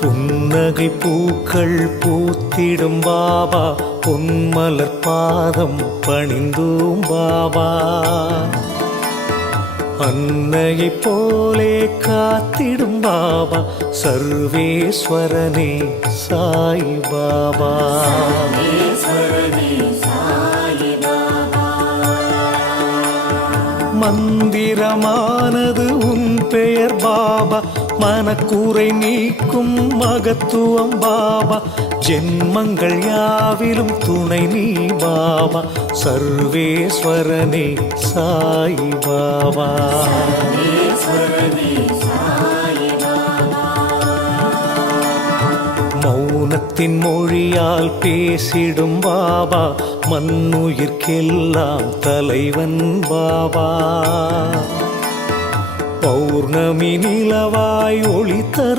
புன்னகை பூக்கள் பூத்திடும் பாபா, பொன்மலர் பாதம் பணிந்தோம் பாபா. அன்னையைப் போலே காத்திடும் பாபா, சர்வேஸ்வரனே சாய் பாபா. மந்திரமானது உன் பெயர் பாபா, மனக்கூரை நீக்கும் மகத்துவம் பாபா. ஜென்மங்கள் யாவிலும் துணை நீ பாபா, சர்வேஸ்வரனே சாய் பாபா. மௌனத்தின் மொழியால் பேசிடும் பாபா, மண்ணுயிர்க்கெல்லாம் தலைவன் பாபா. பௌர்ணமி நிலவாய் ஒளி தரும்